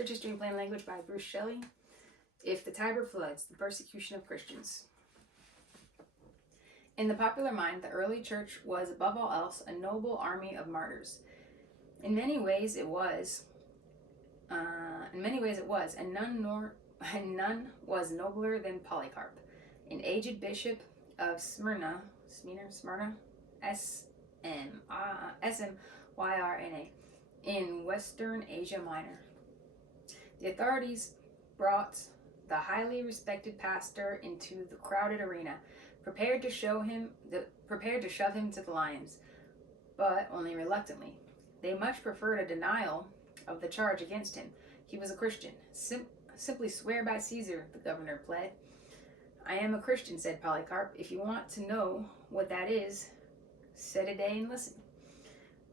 Church History in Plain Language by Bruce Shelley. If the Tiber Floods, the Persecution of Christians. In the popular mind, the early church was, above all else, a noble army of martyrs. In many ways it was, and none was nobler than Polycarp, an aged bishop of Smyrna, S-M-Y-R-N-A, in Western Asia Minor. The authorities brought the highly respected pastor into the crowded arena, prepared to shove him to the lions, but only reluctantly. They much preferred a denial of the charge against him. He was a Christian. Simply swear by Caesar, the governor pled. I am a Christian, said Polycarp. If you want to know what that is, sit a day and listen.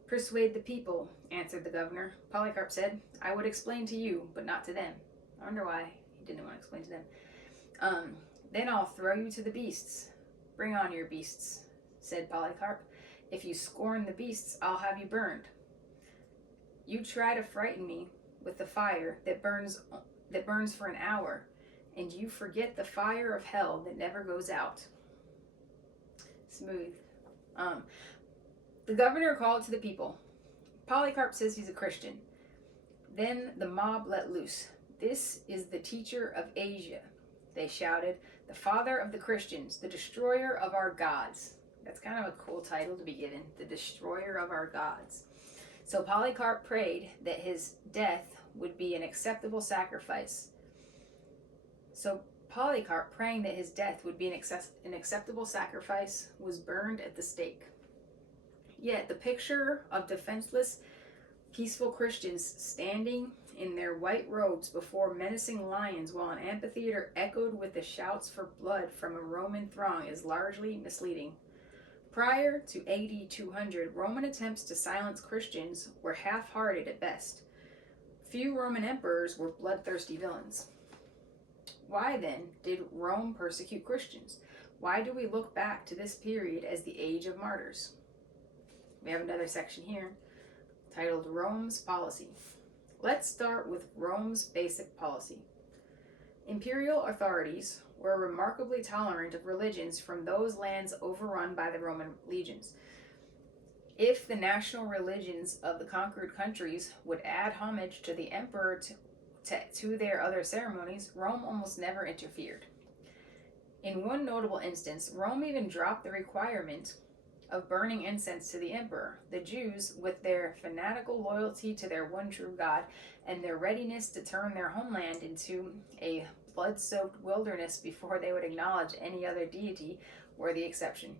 Persuade the people, answered the governor. Polycarp said, I would explain to you, but not to them. I wonder why he didn't want to explain to them. Then I'll throw you to the beasts. Bring on your beasts, said Polycarp. If you scorn the beasts, I'll have you burned. You try to frighten me with the fire that burns for an hour, and you forget the fire of hell that never goes out. Smooth. The governor called to the people. Polycarp says he's a Christian. Then the mob let loose. This is the teacher of Asia, they shouted, the father of the Christians, the destroyer of our gods. That's kind of a cool title to be given, the destroyer of our gods. So Polycarp prayed that his death would be an acceptable sacrifice. Was burned at the stake. Yet the picture of defenseless, peaceful Christians standing in their white robes before menacing lions while an amphitheater echoed with the shouts for blood from a Roman throng is largely misleading. Prior to AD 200, Roman attempts to silence Christians were half-hearted at best. Few Roman emperors were bloodthirsty villains. Why, then, did Rome persecute Christians? Why do we look back to this period as the Age of Martyrs? We have another section here titled Rome's Policy. Let's start with Rome's basic policy. Imperial authorities were remarkably tolerant of religions from those lands overrun by the Roman legions. If the national religions of the conquered countries would add homage to the emperor to their other ceremonies, Rome almost never interfered. In one notable instance, Rome even dropped the requirement of burning incense to the emperor. The Jews, with their fanatical loyalty to their one true God and their readiness to turn their homeland into a blood-soaked wilderness before they would acknowledge any other deity, were the exception.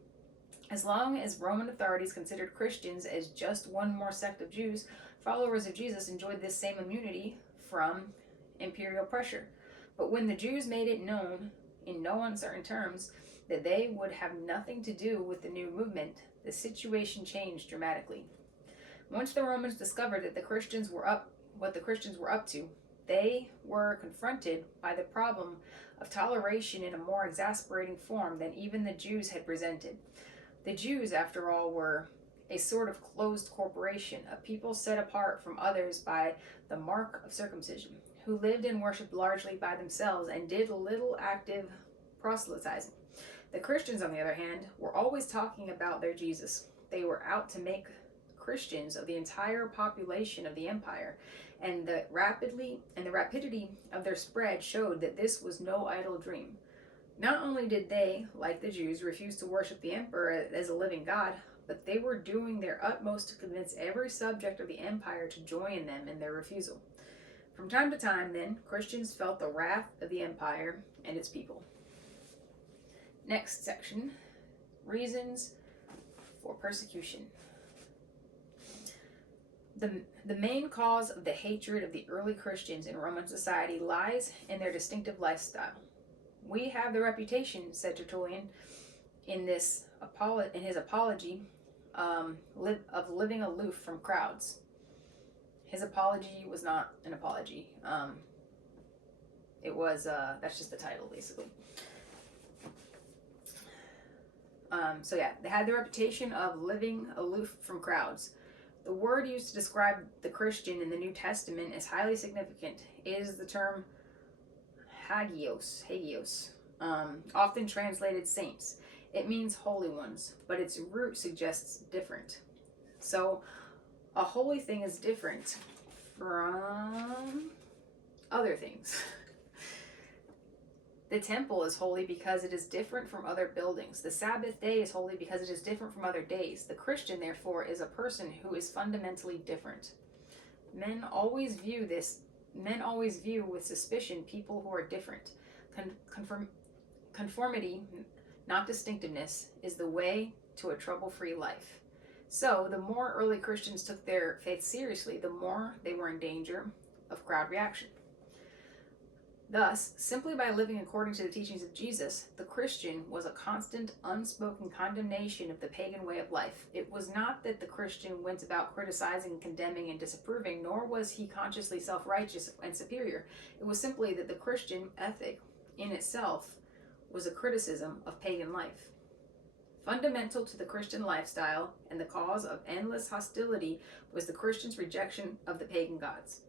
As long as Roman authorities considered Christians as just one more sect of Jews, followers of Jesus enjoyed this same immunity from imperial pressure. But when the Jews made it known, in no uncertain terms, that they would have nothing to do with the new movement, the situation changed dramatically. Once the Romans discovered that what the Christians were up to, they were confronted by the problem of toleration in a more exasperating form than even the Jews had presented. The Jews, after all, were a sort of closed corporation, a people set apart from others by the mark of circumcision, who lived and worshipped largely by themselves and did little active proselytizing. The Christians, on the other hand, were always talking about their Jesus. They were out to make Christians of the entire population of the empire, and the rapidity of their spread showed that this was no idle dream. Not only did they, like the Jews, refuse to worship the emperor as a living god, but they were doing their utmost to convince every subject of the empire to join them in their refusal. From time to time, then, Christians felt the wrath of the empire and its people. Next section, reasons for persecution. The main cause of the hatred of the early Christians in Roman society lies in their distinctive lifestyle. We have the reputation, said Tertullian in his apology, of living aloof from crowds. His apology was not an apology. That's just the title, basically. They had the reputation of living aloof from crowds. The word used to describe the Christian in the New Testament is highly significant. It is the term hagios, often translated saints. It means holy ones, but its root suggests different. So, a holy thing is different from other things. The temple is holy because it is different from other buildings. The Sabbath day is holy because it is different from other days. The Christian, therefore, is a person who is fundamentally different. Men always view with suspicion people who are different. Conformity, not distinctiveness, is the way to a trouble-free life. So, the more early Christians took their faith seriously, the more they were in danger of crowd reaction. Thus, simply by living according to the teachings of Jesus, the Christian was a constant, unspoken condemnation of the pagan way of life. It was not that the Christian went about criticizing, condemning, and disapproving, nor was he consciously self-righteous and superior. It was simply that the Christian ethic, in itself, was a criticism of pagan life. Fundamental to the Christian lifestyle and the cause of endless hostility was the Christian's rejection of the pagan gods.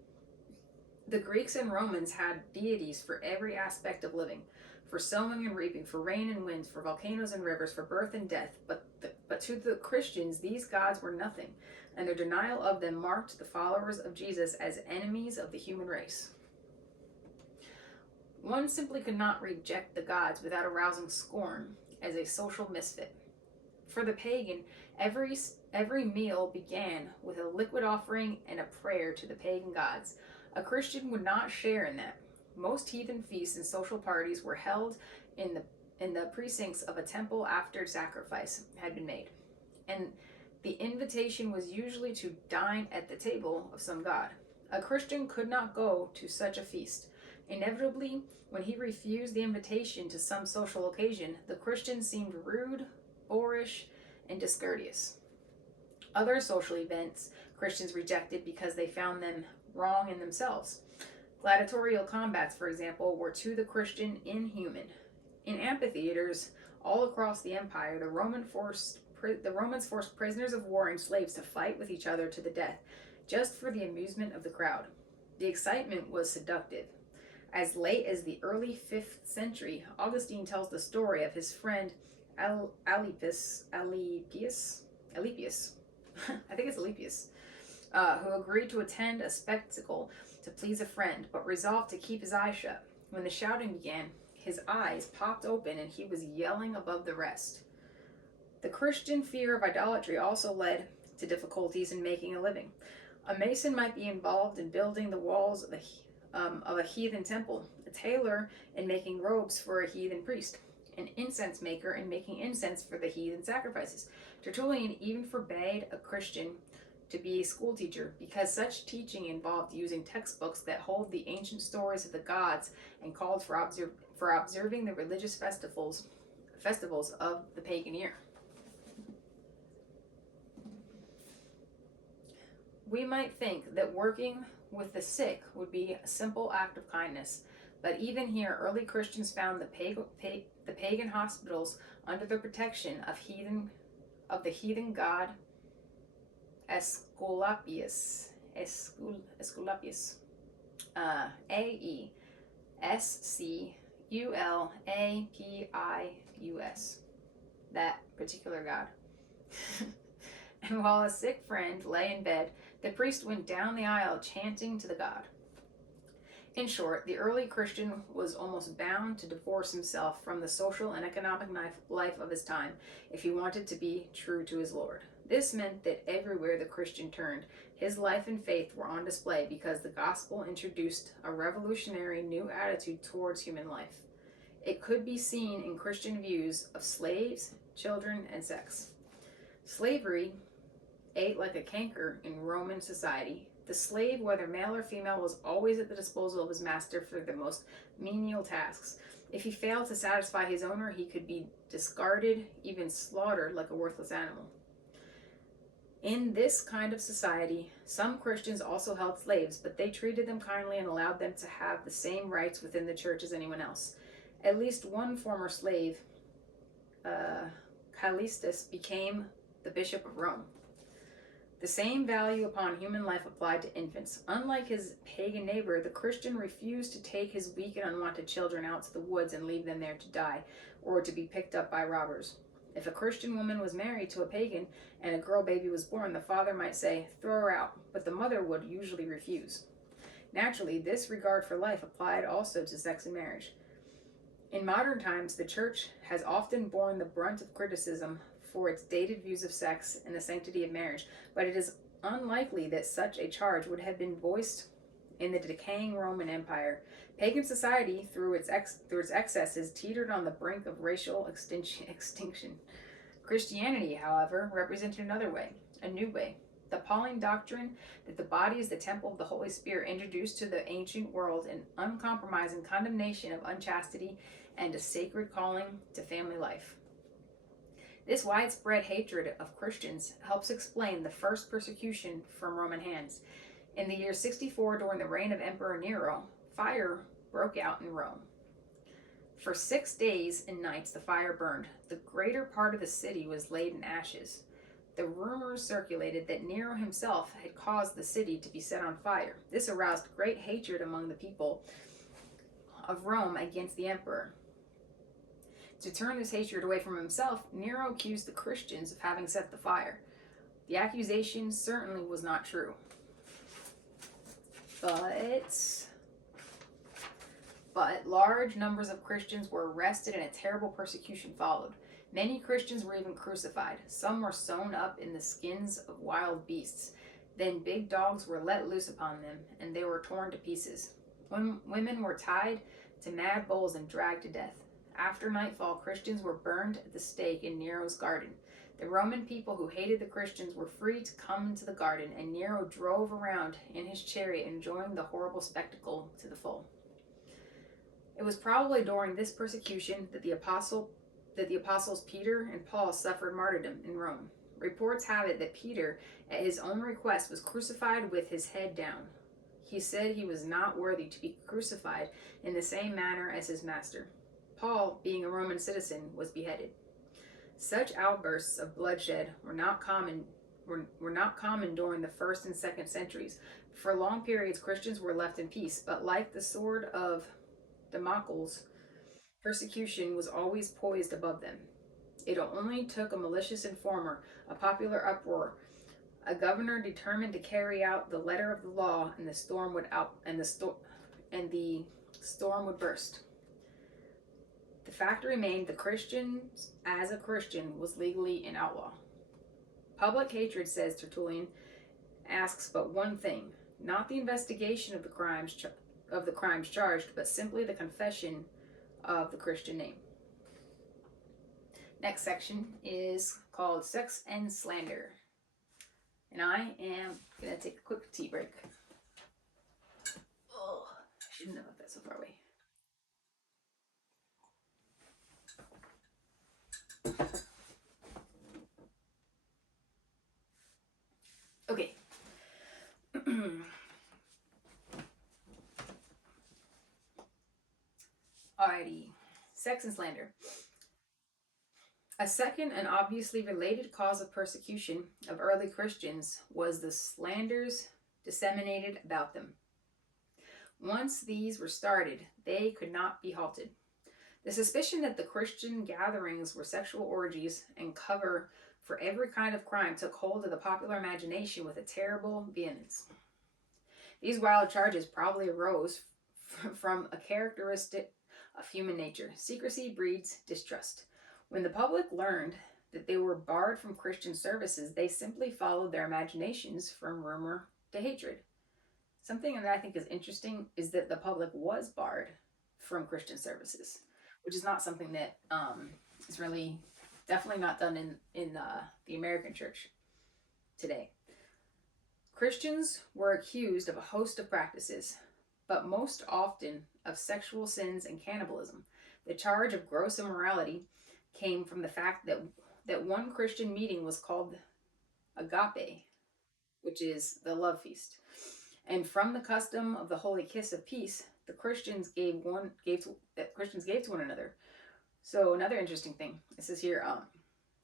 The Greeks and Romans had deities for every aspect of living, for sowing and reaping, for rain and winds, for volcanoes and rivers, for birth and death. But to the Christians, these gods were nothing, and their denial of them marked the followers of Jesus as enemies of the human race. One simply could not reject the gods without arousing scorn as a social misfit. For the pagan, every meal began with a liquid offering and a prayer to the pagan gods. A Christian would not share in that. Most heathen feasts and social parties were held in the precincts of a temple after sacrifice had been made, and the invitation was usually to dine at the table of some god. A Christian could not go to such a feast. Inevitably, when he refused the invitation to some social occasion, the Christian seemed rude, boorish, and discourteous. Other social events Christians rejected because they found them wrong in themselves. Gladiatorial combats, for example, were to the Christian inhuman. In amphitheaters all across the empire, the Romans forced prisoners of war and slaves to fight with each other to the death, just for the amusement of the crowd. The excitement was seductive. As late as the early 5th century, Augustine tells the story of his friend Alypius, I think it's Alypius, who agreed to attend a spectacle to please a friend, but resolved to keep his eyes shut. When the shouting began, his eyes popped open and he was yelling above the rest. The Christian fear of idolatry also led to difficulties in making a living. A mason might be involved in building the walls of a heathen temple, a tailor in making robes for a heathen priest, an incense maker in making incense for the heathen sacrifices. Tertullian even forbade a Christian to be a school teacher, because such teaching involved using textbooks that hold the ancient stories of the gods and called for observing the religious festivals of the pagan year. We might think that working with the sick would be a simple act of kindness, but even here, early Christians found the pagan hospitals under the protection of the heathen god Aesculapius, Aesculapius, that particular god. And while a sick friend lay in bed, the priest went down the aisle chanting to the god. In short, the early Christian was almost bound to divorce himself from the social and economic life of his time if he wanted to be true to his Lord. This meant that everywhere the Christian turned, his life and faith were on display because the gospel introduced a revolutionary new attitude towards human life. It could be seen in Christian views of slaves, children, and sex. Slavery ate like a canker in Roman society. The slave, whether male or female, was always at the disposal of his master for the most menial tasks. If he failed to satisfy his owner, he could be discarded, even slaughtered like a worthless animal. In this kind of society, some Christians also held slaves, but they treated them kindly and allowed them to have the same rights within the church as anyone else. At least one former slave, Callistus, became the Bishop of Rome. The same value upon human life applied to infants. Unlike his pagan neighbor, the Christian refused to take his weak and unwanted children out to the woods and leave them there to die or to be picked up by robbers. If a Christian woman was married to a pagan and a girl baby was born, the father might say, "Throw her out," but the mother would usually refuse. Naturally, this regard for life applied also to sex and marriage. In modern times, the church has often borne the brunt of criticism for its dated views of sex and the sanctity of marriage, but it is unlikely that such a charge would have been voiced in the decaying Roman Empire. Pagan society, through its excesses, teetered on the brink of racial extinction. Christianity, however, represented another way, a new way. The Pauline doctrine that the body is the temple of the Holy Spirit introduced to the ancient world an uncompromising condemnation of unchastity and a sacred calling to family life. This widespread hatred of Christians helps explain the first persecution from Roman hands. In the year 64, during the reign of Emperor Nero, fire broke out in Rome. For 6 days and nights the fire burned. The greater part of the city was laid in ashes. The rumors circulated that Nero himself had caused the city to be set on fire. This aroused great hatred among the people of Rome against the emperor. To turn this hatred away from himself, Nero accused the Christians of having set the fire. The accusation certainly was not true. But large numbers of Christians were arrested and a terrible persecution followed. Many Christians were even crucified. Some were sewn up in the skins of wild beasts. Then big dogs were let loose upon them, and they were torn to pieces. Women were tied to mad bulls and dragged to death. After nightfall, Christians were burned at the stake in Nero's garden. The Roman people who hated the Christians were free to come into the garden, and Nero drove around in his chariot, enjoying the horrible spectacle to the full. It was probably during this persecution that the apostles Peter and Paul suffered martyrdom in Rome. Reports have it that Peter, at his own request, was crucified with his head down. He said he was not worthy to be crucified in the same manner as his master. Paul, being a Roman citizen, was beheaded. Such outbursts of bloodshed were not common during the 1st and 2nd centuries. For long periods, Christians were left in peace, but like the sword of Damocles, persecution was always poised above them. It only took a malicious informer, a popular uproar, a governor determined to carry out the letter of the law, and the storm would burst. The fact remained the Christian, as a Christian, was legally an outlaw. Public hatred, says Tertullian, asks but one thing, not the investigation of the crimes charged, but simply the confession of the Christian name. Next section is called Sex and Slander. And I am going to take a quick tea break. Oh, I shouldn't have left that so far away. Okay. Alrighty. Sex and slander. A second and obviously related cause of persecution of early Christians was the slanders disseminated about them. Once these were started, they could not be halted. The suspicion that the Christian gatherings were sexual orgies and cover for every kind of crime took hold of the popular imagination with a terrible vehemence. These wild charges probably arose from a characteristic of human nature. Secrecy breeds distrust. When the public learned that they were barred from Christian services, they simply followed their imaginations from rumor to hatred. Something that I think is interesting is that the public was barred from Christian services, which is not something that is really definitely not done in the American church today. Christians were accused of a host of practices, but most often of sexual sins and cannibalism. The charge of gross immorality came from the fact that one Christian meeting was called agape, which is the love feast. And from the custom of the holy kiss of peace, the Christians gave to one another. So another interesting thing, it says here,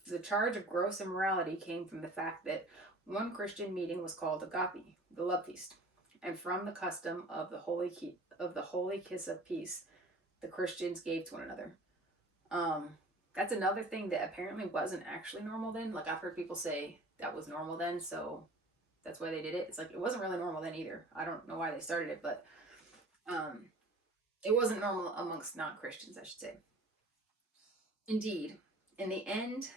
the charge of gross immorality came from the fact that One Christian meeting was called agape, the love feast, and from the custom of the holy kiss of peace, the Christians gave to one another. Um, that's another thing that apparently wasn't actually normal then. Like I've heard people say that was normal then, so that's why they did it. It's like it wasn't really normal then either. I don't know why they started it, but um, it wasn't normal amongst non-Christians, I should say. Indeed, in the end,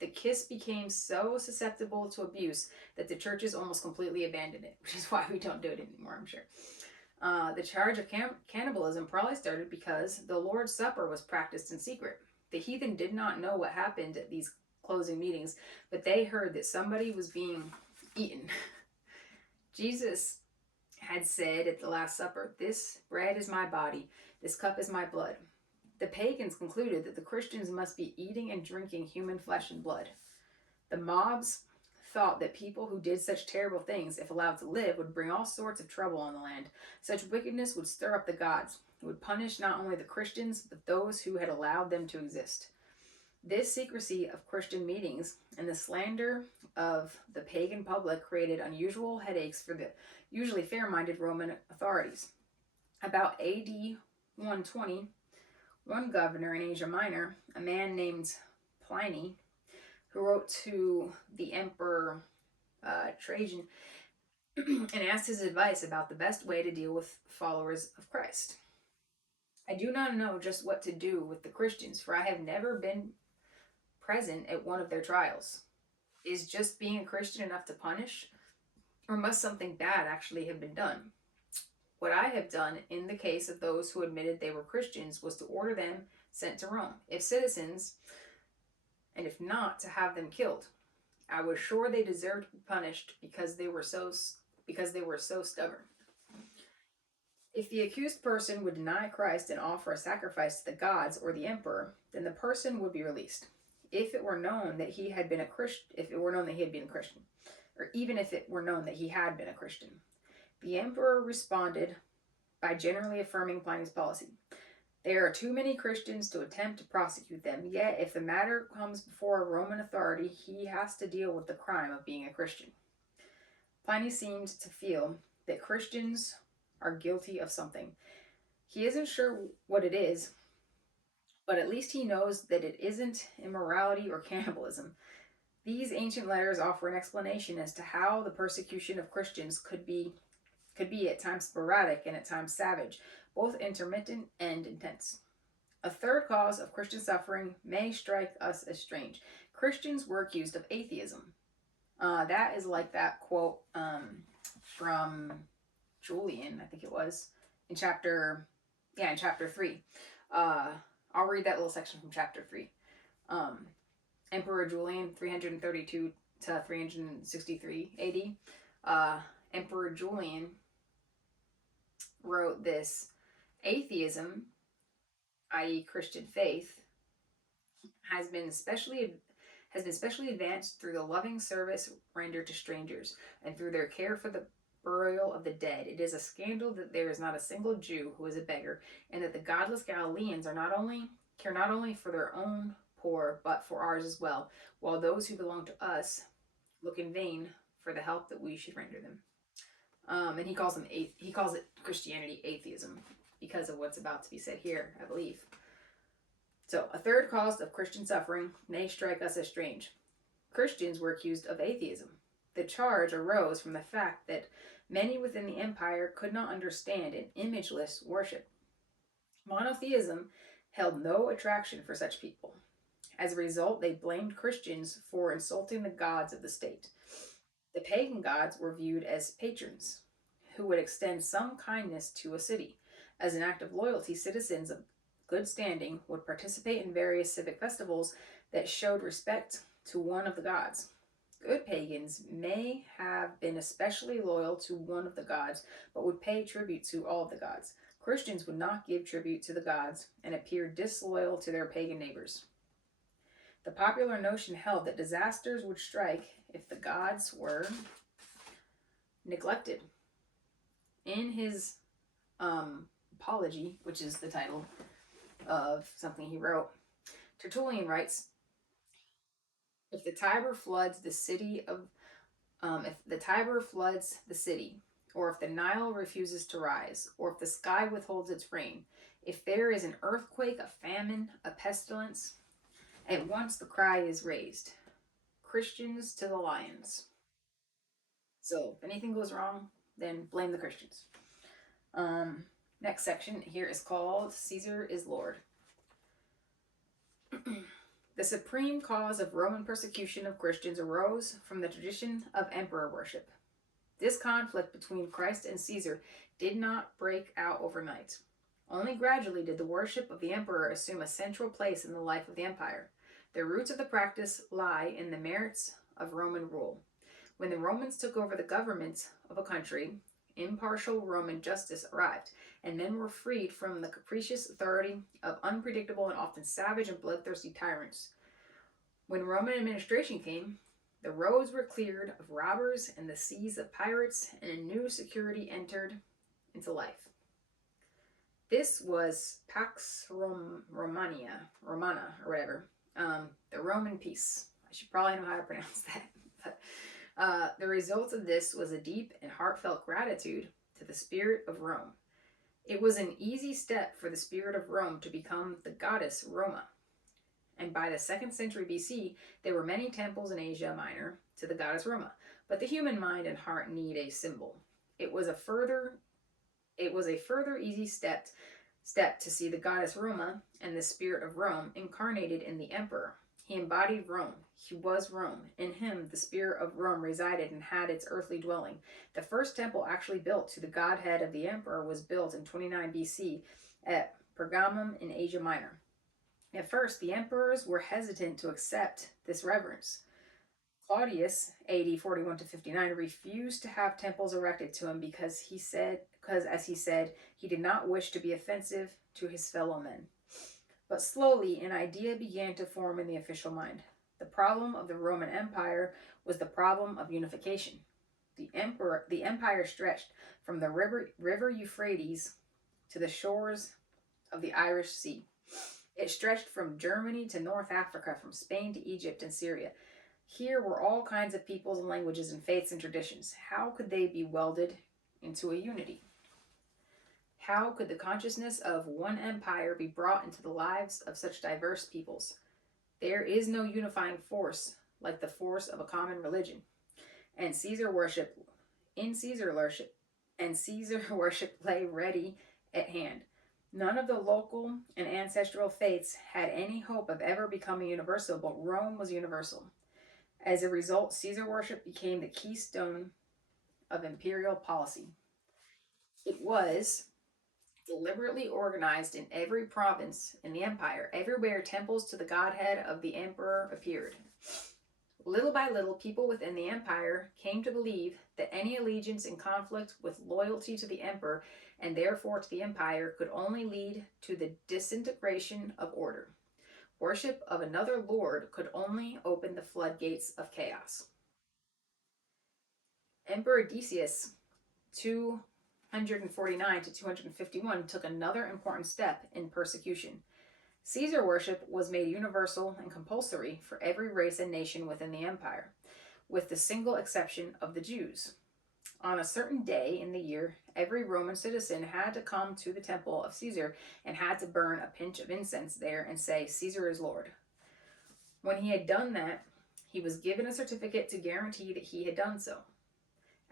the kiss became so susceptible to abuse that the churches almost completely abandoned it, which is why we don't do it anymore, I'm sure. The charge of cannibalism probably started because the Lord's Supper was practiced in secret. The heathen did not know what happened at these closing meetings, but they heard that somebody was being eaten. Jesus had said at the Last Supper, "This bread is my body, this cup is my blood." The pagans concluded that the Christians must be eating and drinking human flesh and blood. The mobs thought that people who did such terrible things, if allowed to live, would bring all sorts of trouble on the land. Such wickedness would stir up the gods. It would punish not only the Christians, but those who had allowed them to exist. This secrecy of Christian meetings and the slander of the pagan public created unusual headaches for the usually fair-minded Roman authorities. About AD 120, one governor in Asia Minor, a man named Pliny, who wrote to the Emperor Trajan and asked his advice about the best way to deal with followers of Christ. "I do not know just what to do with the Christians, for I have never been present at one of their trials. Is just being a Christian enough to punish? Or must something bad actually have been done? What I have done in the case of those who admitted they were Christians was to order them sent to Rome, if citizens, and if not, to have them killed. I was sure they deserved to be punished because they were so stubborn. If the accused person would deny Christ and offer a sacrifice to the gods or the emperor, then the person would be released. If it were known that he had been a Christian, or even if it were known that he had been a Christian. The emperor responded by generally affirming Pliny's policy. There are too many Christians to attempt to prosecute them, yet if the matter comes before a Roman authority, he has to deal with the crime of being a Christian." Pliny seemed to feel that Christians are guilty of something. He isn't sure what it is, but at least he knows that it isn't immorality or cannibalism. These ancient letters offer an explanation as to how the persecution of Christians could be at times sporadic and at times savage, both intermittent and intense. A third cause of Christian suffering may strike us as strange. Christians were accused of atheism. That is like that quote from Julian, I think it was, in chapter 3. I'll read that little section from chapter 3. Emperor Julian, 332 to 363 AD. Emperor Julian wrote this: "Atheism, i.e., Christian faith, has been specially advanced through the loving service rendered to strangers and through their care for the burial of the dead. It is a scandal that there is not a single Jew who is a beggar, and that the godless Galileans care not only for their own poor, but for ours as well, while those who belong to us look in vain for the help that we should render them." And he calls it Christianity atheism because of what's about to be said here, I believe. So, a third cause of Christian suffering may strike us as strange. Christians were accused of atheism. The charge arose from the fact that many within the empire could not understand an imageless worship. Monotheism held no attraction for such people. As a result, they blamed Christians for insulting the gods of the state. The pagan gods were viewed as patrons who would extend some kindness to a city. As an act of loyalty, citizens of good standing would participate in various civic festivals that showed respect to one of the gods. Good pagans may have been especially loyal to one of the gods, but would pay tribute to all of the gods. Christians would not give tribute to the gods and appear disloyal to their pagan neighbors. The popular notion held that disasters would strike if the gods were neglected. In his Apology, which is the title of something he wrote, Tertullian writes, "If the Tiber floods the city of If the Tiber floods the city, or if the Nile refuses to rise, or if the sky withholds its rain, if there is an earthquake, a famine, a pestilence, at once the cry is raised, Christians to the lions. So if anything goes wrong, then blame the Christians. Um, Next section here is called Caesar is Lord. The supreme cause of Roman persecution of Christians arose from the tradition of emperor worship. This conflict between Christ and Caesar did not break out overnight. Only gradually did the worship of the emperor assume a central place in the life of the empire. The roots of the practice lie in the merits of Roman rule. When the Romans took over the government of a country, impartial Roman justice arrived, and men were freed from the capricious authority of unpredictable and often savage and bloodthirsty tyrants. When Roman administration came, the roads were cleared of robbers and the seas of pirates, and a new security entered into life. This was Pax Romana, or whatever, the Roman peace. I should probably know how to pronounce that. But the result of this was a deep and heartfelt gratitude to the spirit of Rome. It was an easy step for the spirit of Rome to become the goddess Roma. And by the 2nd century BC, there were many temples in Asia Minor to the goddess Roma. But the human mind and heart need a symbol. It was a further easy step to see the goddess Roma and the spirit of Rome incarnated in the emperor. He embodied Rome. He was Rome. In him, the spirit of Rome resided and had its earthly dwelling. The first temple actually built to the godhead of the emperor was built in 29 BC at Pergamum in Asia Minor. At first, the emperors were hesitant to accept this reverence. Claudius, AD 41 to 59, refused to have temples erected to him because, as he said, he did not wish to be offensive to his fellow men. But slowly, an idea began to form in the official mind. The problem of the Roman Empire was the problem of unification. The empire stretched from the river Euphrates to the shores of the Irish Sea. It stretched from Germany to North Africa, from Spain to Egypt and Syria. Here were all kinds of peoples and languages and faiths and traditions. How could they be welded into a unity? How could the consciousness of one empire be brought into the lives of such diverse peoples? There is no unifying force like the force of a common religion. And Caesar worship lay ready at hand. None of the local and ancestral faiths had any hope of ever becoming universal, but Rome was universal. As a result, Caesar worship became the keystone of imperial policy. It was deliberately organized in every province in the empire. Everywhere, temples to the godhead of the emperor appeared. Little by little, people within the empire came to believe that any allegiance in conflict with loyalty to the emperor and therefore to the empire could only lead to the disintegration of order. Worship of another lord could only open the floodgates of chaos. Emperor Decius, 249 to 251, took another important step in persecution. Caesar worship was made universal and compulsory for every race and nation within the empire, with the single exception of the Jews. On a certain day in the year, every Roman citizen had to come to the temple of Caesar and had to burn a pinch of incense there and say, "Caesar is Lord." When he had done that, he was given a certificate to guarantee that he had done so.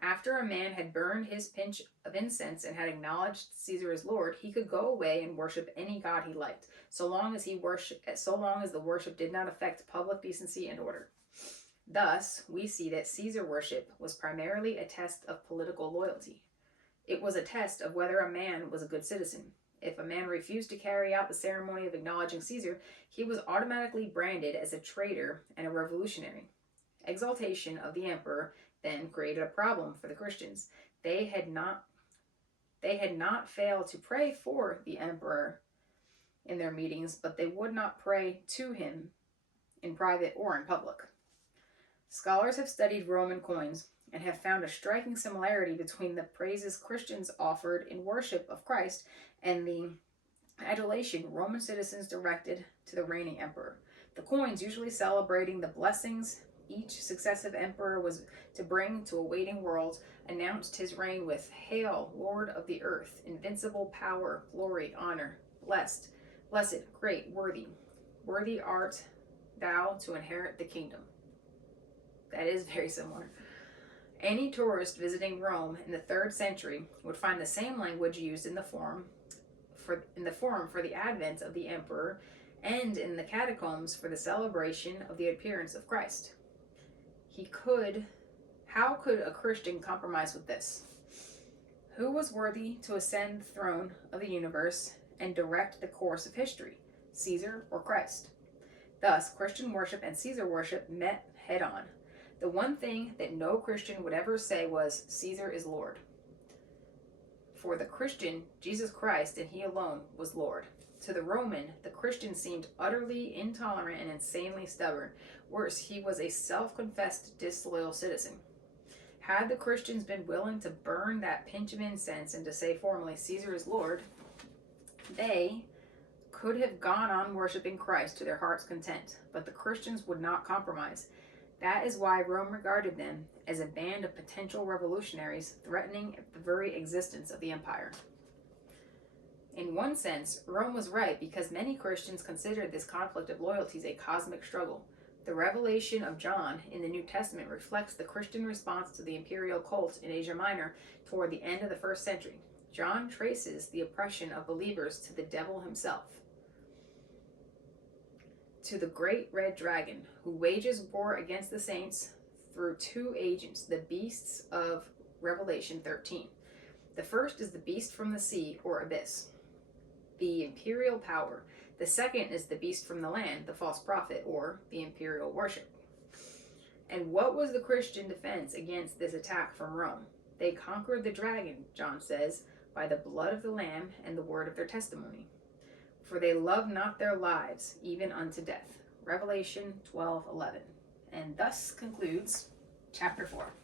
After a man had burned his pinch of incense and had acknowledged Caesar as Lord, he could go away and worship any god he liked, so long as the worship did not affect public decency and order. Thus, we see that Caesar worship was primarily a test of political loyalty. It was a test of whether a man was a good citizen. If a man refused to carry out the ceremony of acknowledging Caesar, he was automatically branded as a traitor and a revolutionary. Exaltation of the emperor then created a problem for the Christians. They had not failed to pray for the emperor in their meetings, but they would not pray to him in private or in public. Scholars have studied Roman coins and have found a striking similarity between the praises Christians offered in worship of Christ and the adulation Roman citizens directed to the reigning emperor. The coins usually celebrating the blessings, each successive emperor was to bring to a waiting world, announced his reign with, "Hail, Lord of the earth, invincible power, glory, honor, blessed, great, worthy. Worthy art thou to inherit the kingdom." That is very similar. Any tourist visiting Rome in the 3rd century would find the same language used in the forum for the advent of the emperor and in the catacombs for the celebration of the appearance of Christ. How could a Christian compromise with this? Who was worthy to ascend the throne of the universe and direct the course of history, Caesar or Christ? Thus, Christian worship and Caesar worship met head on. The one thing that no Christian would ever say was, "Caesar is Lord." For the Christian, Jesus Christ and he alone was Lord. To the Roman, the Christian seemed utterly intolerant and insanely stubborn. Worse, he was a self-confessed disloyal citizen. Had the Christians been willing to burn that pinch of incense and to say formally, "Caesar is Lord," they could have gone on worshiping Christ to their heart's content. But the Christians would not compromise. That is why Rome regarded them as a band of potential revolutionaries threatening the very existence of the empire. In one sense, Rome was right because many Christians considered this conflict of loyalties a cosmic struggle. The revelation of John in the New Testament reflects the Christian response to the imperial cult in Asia Minor toward the end of the 1st century. John traces the oppression of believers to the devil himself, to the great red dragon, who wages war against the saints through 2 agents, the beasts of Revelation 13. The first is the beast from the sea, or abyss, the imperial power. The second is the beast from the land, the false prophet, or the imperial worship. And what was the Christian defense against this attack from Rome? They conquered the dragon, John says, by the blood of the Lamb and the word of their testimony. For they loved not their lives, even unto death. Revelation 12:11. And thus concludes chapter 4.